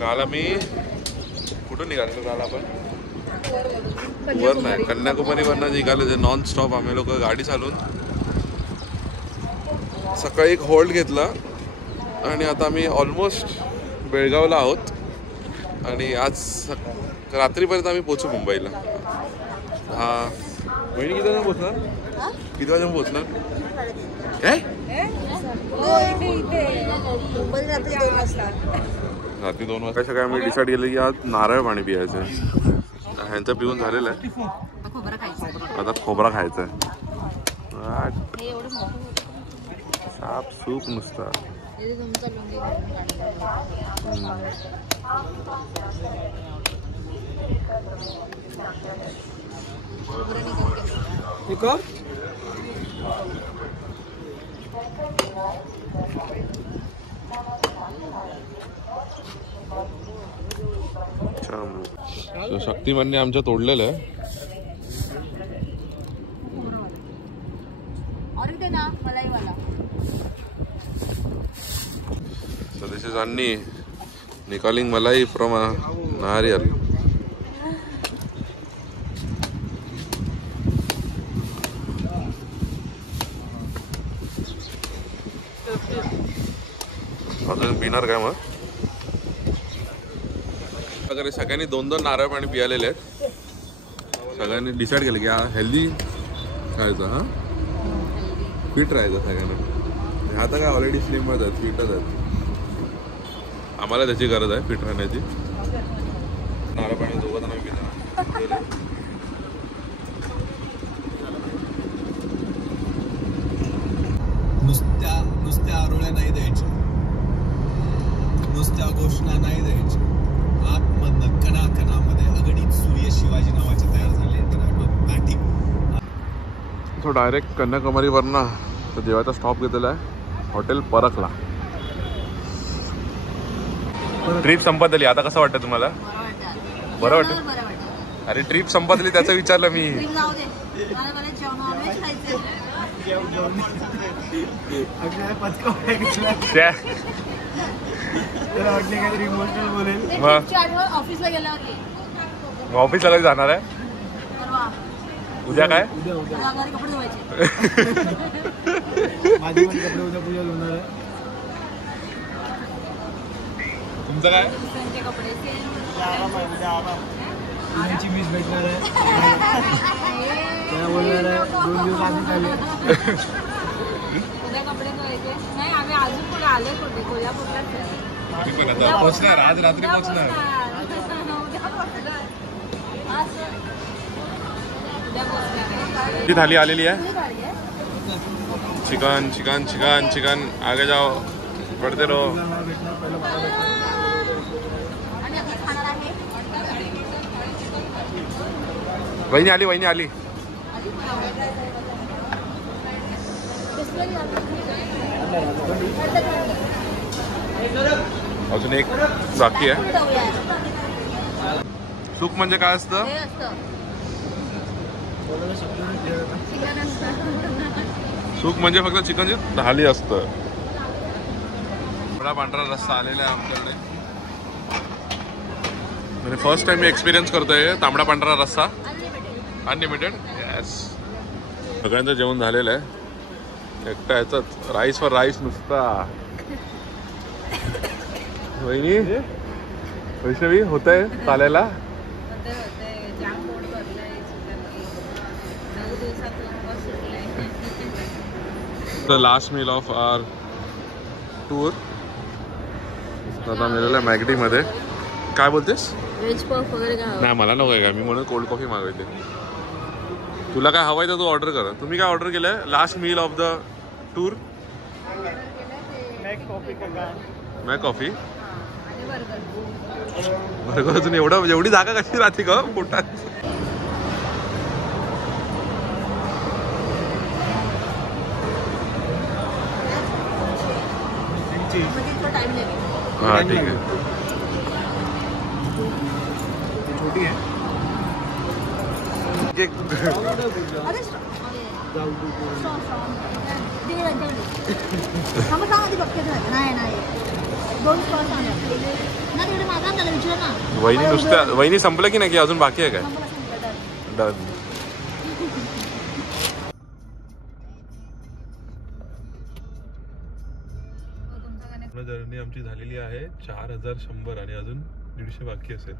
काल आम्ही कुठून निघालो? काल आपण वर नाही, कन्याकुमारी वरनं निघालो ते नॉन स्टॉप. आम्ही लोक गाडी चालवून सकाळी एक होल्ड घेतला आणि आता आम्ही ऑलमोस्ट बेळगावला आहोत. आणि आज रात्रीपर्यंत आम्ही पोहोचू मुंबईला. हा बहिणी किती वाजता पोहोचणार? किती वाजता पोहोचणार? काय रात्री 2 वाजता सकाळी आम्ही डिसाईड केलं की आज नारळ पाणी पियायचं. ह्यांचं पिऊन झालेलं आहे, आता खोबरा खायचा आहे. साप सूप नुसता. शक्तिमानने आमच्या तोडलेलं आहे. So this is Anni nicaling malai from a nariyal. अजून पिणार काय मग? अगर सगळ्यांनी 2-2 नारळ पाणी पियालेले आहेत. सगळ्यांनी डिसाईड केलं की हा हेल्दी खायचं, हा फिट राहायचं सगळ्यांना. आता काय ऑलरेडी स्लिमच आहेत, फिटच आहेत. आम्हाला त्याची गरज आहे फिट राहण्याची. नारळ पाणी दोघं जण पिणार. नुसत्या आरोळ्या नाही द्यायच्या, नुसत्या घोषणा नाही द्यायच्या. आतमधनं कणाकणामध्ये अगणित सूर्य शिवाजी नावाचे तयार झाले. तो डायरेक्ट कन्याकुमारी वरना तो देवाचा स्टॉप घेतलेला आहे हॉटेल परकला. ट्रिप संपत आली, आता कसं वाटतं तुम्हाला? बरं वाटतं? अरे ट्रिप संपत आली त्याचं विचारलं मी. ऑफिसला कधी जाणार आहे? उद्या काय? तुमचं काय? मीच भेटणार आहे. बोलणार आहे 2 दिवस आधी झाले. उद्या कपडे धुवायचे नाही. आम्ही अजून कुठे आले, कुठे कोल्हापूरला पोहोचणार, आज रात्री पोहोचणार. थाली आलेली आहे. चिकन चिकन चिकन चिकन आगे जाओ, पडते रहो. वहिनी आली, वहिनी आली. अजून एक बाकी आहे. सूप म्हणजे काय असतं? सूप म्हणजे फक्त चिकनची थाली असतं. थोडा पांढरा रस्सा आलेला आहे आमच्याकडे. म्हणजे फर्स्ट टाइम मी एक्सपिरियन्स करतोय तांबडा पांढरा रस्सा अनलिमिटेड. यस, सगळ्यांचं जेवण झालेलं आहे. एकटा याचाच राईस फॉर राईस नुसता. वहिनी वैष्णवी होत आहे चालायला. The last mile of our tour. आता मिळालेलं आहे मॅगडी मध्ये. काय बोलतेस? व्हेज पफ वगैरे काय? नाही मला नको आहे का, मी म्हणून कोल्ड कॉफी मागवते. तुला काय हवंय तर तू ऑर्डर कर. तुम्ही काय ऑर्डर केलंय last mile of the tour? Mac coffee. Burger. अजून एवढी जागा कशी राहते का पोटात? हाँ ठीक है. छोटी है. 2 स्टॉल सांगा ना तिकडे माझा त्याला विचार ना. वहिनी नुसत्या वहिनी संपलं की नाही की अजून बाकी आहे काय? मला सांगता डन. जर्नी आमची झालेली आहे 4100 आणि अजून 150 बाकी असेल.